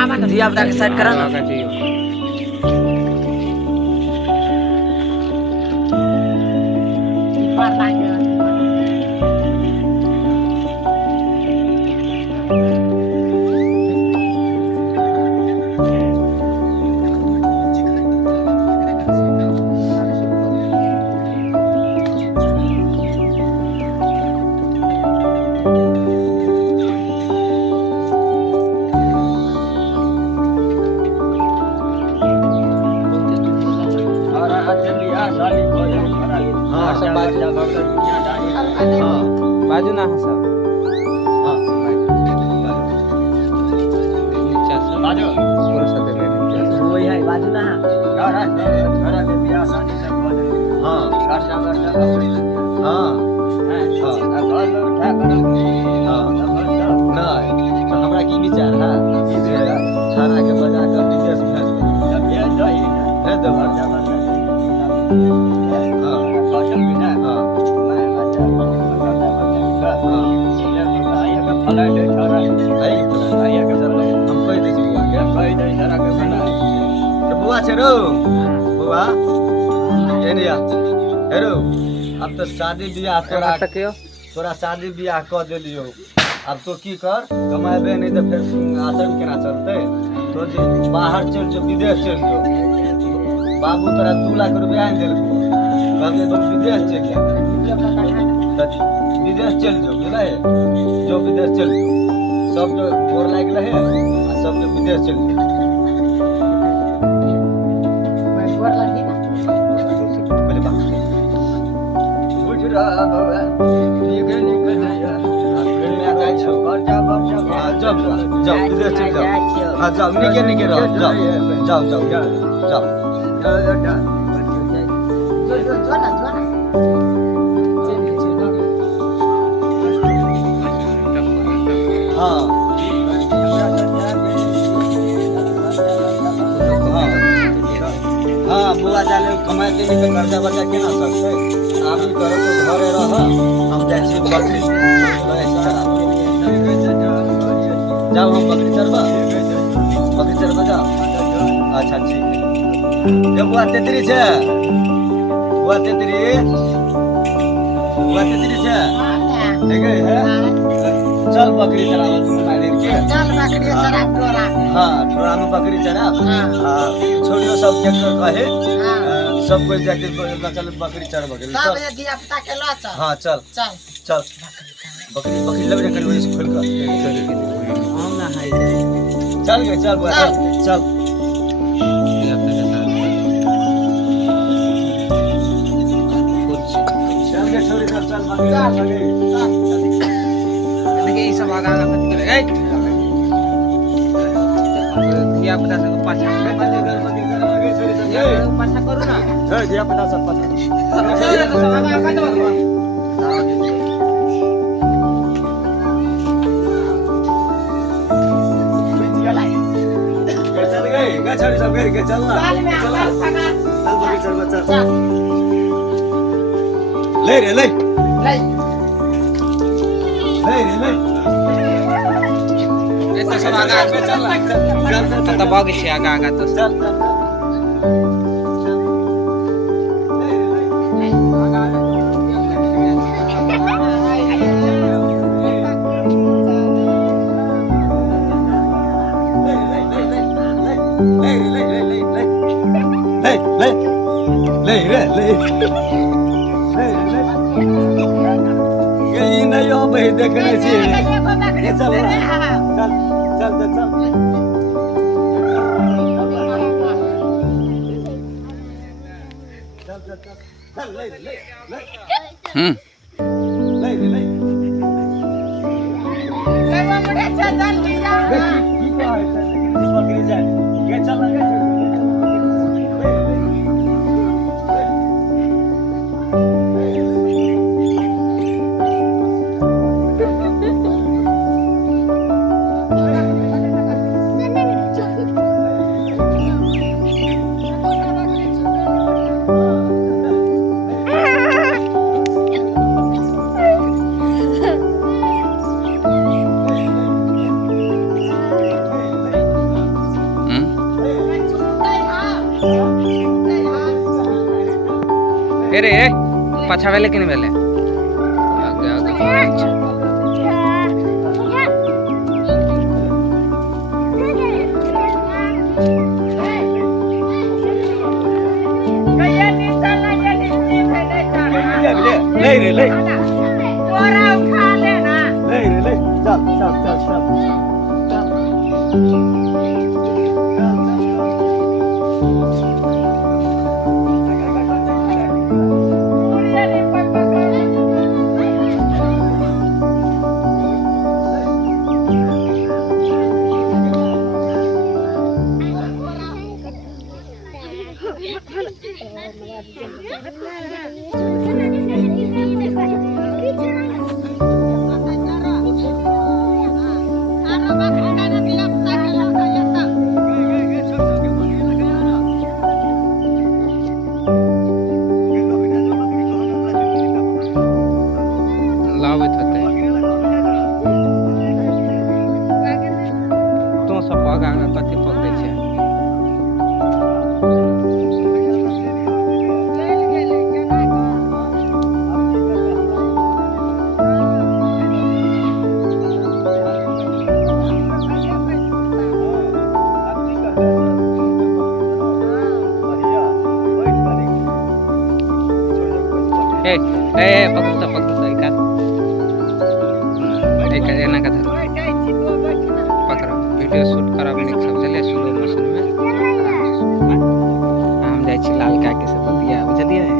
दिया बता के साइड करा ना बाजू ना सब बाजू पूरा सदे में वही है बाजू ना घर के बियाह शादी सब हो जाए हां घर जा हां हां घर में उठा कर हां ना तो हमरा की विचार है छाना के बजा कर विदेश भेज दो भेज दो घर जा हां कौशल भी ना हां बुआ छे रो बुआ एनिया हेरो अब तो शादी बियाह तोरा शादी बियाह क देलियो अब तो की कर कमाबे नहीं तो फिर आश्रम केना चलते तो जे बाहर चल जो विदेश चल जो बाबू तोरा 2 लाख रुपया आन देलको कहले तुम विदेश चल जा विदेश चल जो बुझले जो विदेश चल जो सब जो गोर लाग रहे आ सब जो विदेश चल जो मैं गोर लगी ना पहले बात गुजरा बाबा ये गनी कन्हैया फिर मैं जाय छो जा विदेश चल जाओ हां जाओ निके रहो जाओ हाँ बुआ जाले कमाए के लिए कर्जा वर्जा केना सकते आप ही करो तो घरे रह हम जाय छी बकरी जाओ हम बकरी चरवा जाओ अच्छा ठीक है बुआ तेतरी छे बुआ तेतरी छे ठीक है चल बकरी चरावा तुम मालिक के चल बकरी चरा टोरा हां टोरा में बकरी चरा हां छोड़ियो सब के कहे सब कोई जाके चल बकरी चर बकरी सब ये दिया पता के ला चल हां चल बकरी लग रे करवे से खोल कर हम ना हाय चल बुआ चल छोड़ी चल देखिए ये सब आगा मत करे ए दिया पता सब पाछा करो ना दिया पता सब पाछा चल सब घर के चल ना चल ले ये तो सब आगा चल तब आगे से आगा तो चल ये नहीं हो भाई देखने से चल ए रे पाछा भेले कि नहीं भेले आगे आगे पीछे ले रे ले तोरा उठा लेना ले रे ले चल चल चल चल लावत होते तो सब आगा कथी पकड़े छै ए पकड़ता एक एना का धर पकड़ वीडियो शूट करब निक सब चले स्लो मोशन में हम जाय छी लाल काके से बतिया बुझलिए